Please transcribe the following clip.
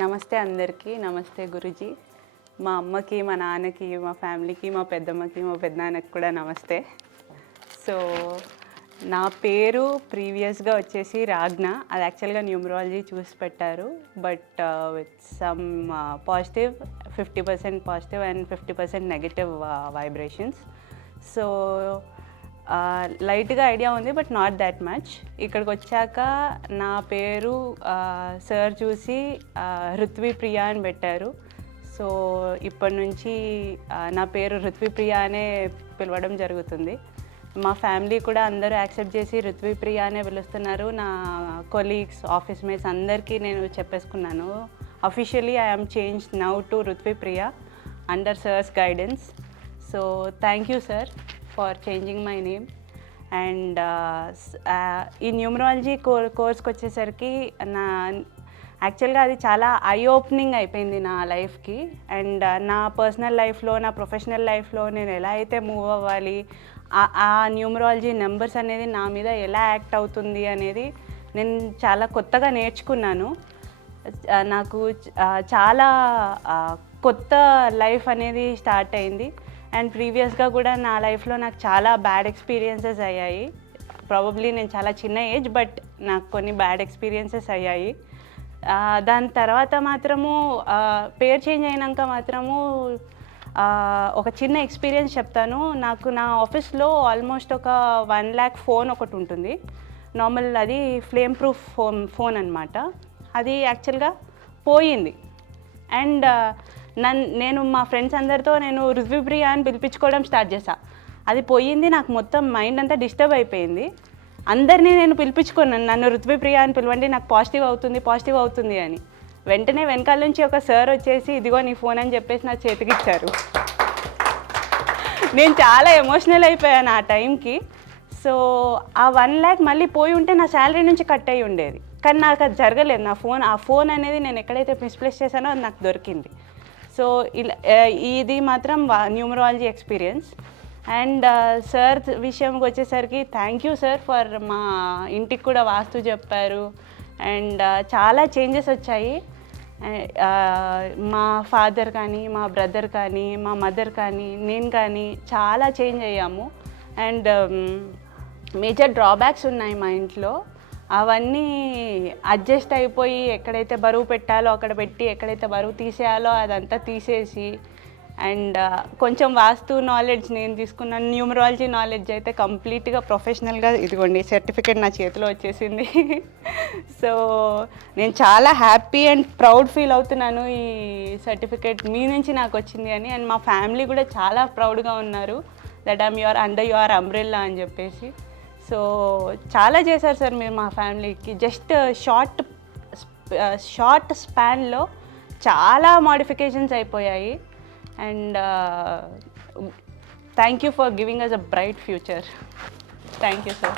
నమస్తే అందరికీ. నమస్తే గురూజీ. మా అమ్మకి, మా నాన్నకి, మా ఫ్యామిలీకి, మా పెద్దమ్మకి, మా పెద్దనాన్నకి కూడా నమస్తే. సో నా పేరు ప్రీవియస్గా వచ్చేసి రాజ్ఞ. అది యాక్చువల్గా న్యూమరాలజీ చూసి పెట్టారు. But with some positive, 50% positive and 50% negative vibrations. So లైట్గా ఐడియా ఉంది, బట్ నాట్ దాట్ మచ్. ఇక్కడికి వచ్చాక నా పేరు సార్ చూసి ఋత్వి ప్రియ అని పెట్టారు. సో ఇప్పటి నుంచి నా పేరు ఋత్వి ప్రియ అనే పిలవడం జరుగుతుంది. మా ఫ్యామిలీ కూడా అందరూ యాక్సెప్ట్ చేసి ఋత్వి ప్రియ అనే పిలుస్తున్నారు. నా కొలీగ్స్, ఆఫీస్ మేట్స్ అందరికీ నేను చెప్పేసుకున్నాను. Officially I'm change now to Ruthvi Priya under sir's guidance. So thank you sir for changing my name. And ఈ న్యూమరాలజీ కోర్స్కి వచ్చేసరికి యాక్చువల్గా అది చాలా ఐ ఓపెనింగ్ అయిపోయింది నా లైఫ్కి. అండ్ నా పర్సనల్ లైఫ్లో, నా ప్రొఫెషనల్ లైఫ్లో నేను ఎలా అయితే మూవ్ అవ్వాలి, ఆ న్యూమరాలజీ నెంబర్స్ అనేది నా మీద ఎలా యాక్ట్ అవుతుంది అనేది నేను చాలా కొత్తగా నేర్చుకున్నాను. నాకు చాలా కొత్త లైఫ్ అనేది స్టార్ట్ అయింది. అండ్ ప్రీవియస్గా కూడా నా లైఫ్లో నాకు చాలా బ్యాడ్ ఎక్స్పీరియన్సెస్ అయ్యాయి. ప్రాబబ్లీ నేను చాలా చిన్న ఏజ్, బట్ నాకు కొన్ని బ్యాడ్ ఎక్స్పీరియన్సెస్ అయ్యాయి. దాని తర్వాత మాత్రము పేరు చేంజ్ అయినాక మాత్రము ఒక చిన్న ఎక్స్పీరియన్స్ చెప్తాను. నాకు నా ఆఫీస్లో ఆల్మోస్ట్ ఒక 1 lakh ఫోన్ ఒకటి ఉంటుంది. నార్మల్ అది ఫ్లేమ్ ప్రూఫ్ ఫోన్ అనమాట. అది యాక్చువల్గా పోయింది. అండ్ నేను మా ఫ్రెండ్స్ అందరితో నేను ఋత్వి ప్రియ అని పిలిపించుకోవడం స్టార్ట్ చేశాను. అది పోయింది. నాకు మొత్తం మైండ్ అంతా డిస్టర్బ్ అయిపోయింది. అందరినీ నేను పిలిపించుకున్నాను, నన్ను ఋత్వి ప్రియ అని పిలవండి, నాకు పాజిటివ్ అవుతుంది అని. వెంటనే వెనకాల నుంచి ఒక సార్ వచ్చేసి ఇదిగో నీ ఫోన్ అని చెప్పేసి నా చేతికి ఇచ్చారు. నేను చాలా ఎమోషనల్ అయిపోయాను ఆ టైంకి. సో ఆ 1 lakh మళ్ళీ పోయి ఉంటే నా శాలరీ నుంచి కట్ అయ్యి ఉండేది. కానీ నాకు అది జరగలేదు. ఆ ఫోన్ అనేది నేను ఎక్కడైతే మిస్ప్లేస్ చేశానో అది నాకు దొరికింది. సో ఇది మాత్రం న్యూమరాలజీ ఎక్స్పీరియన్స్. అండ్ సార్ విషయంకి వచ్చేసరికి థ్యాంక్ యూ సార్ ఫర్ మా ఇంటికి కూడా వాస్తు చెప్పారు. అండ్ చాలా చేంజెస్ వచ్చాయి. మా ఫాదర్ కానీ, మా బ్రదర్ కానీ, మా మదర్ కానీ, నేను కానీ చాలా చేంజ్ అయ్యాము. అండ్ మేజర్ డ్రాబ్యాక్స్ ఉన్నాయి మా ఇంట్లో. అవన్నీ అడ్జస్ట్ అయిపోయి ఎక్కడైతే బరువు పెట్టాలో అక్కడ పెట్టి, ఎక్కడైతే బరువు తీసేయాలో అదంతా తీసేసి, అండ్ కొంచెం వాస్తు నాలెడ్జ్ నేను తీసుకున్నాను. న్యూమరాలజీ నాలెడ్జ్ అయితే కంప్లీట్గా ప్రొఫెషనల్గా ఇదిగోండి సర్టిఫికేట్ నా చేతిలో వచ్చేసింది. సో నేను చాలా హ్యాపీ అండ్ ప్రౌడ్ ఫీల్ అవుతున్నాను ఈ సర్టిఫికేట్ మీ నుంచి నాకు వచ్చింది అని. అండ్ మా ఫ్యామిలీ కూడా చాలా ప్రౌడ్గా ఉన్నారు that I'm under your umbrella అని చెప్పేసి. సో చాలా చేశారు సార్ మీరు మా ఫ్యామిలీకి. జస్ట్ షార్ట్ స్పాన్లో చాలా మోడిఫికేషన్స్ అయిపోయాయి. And thank you for giving us a bright future. Thank you, sir.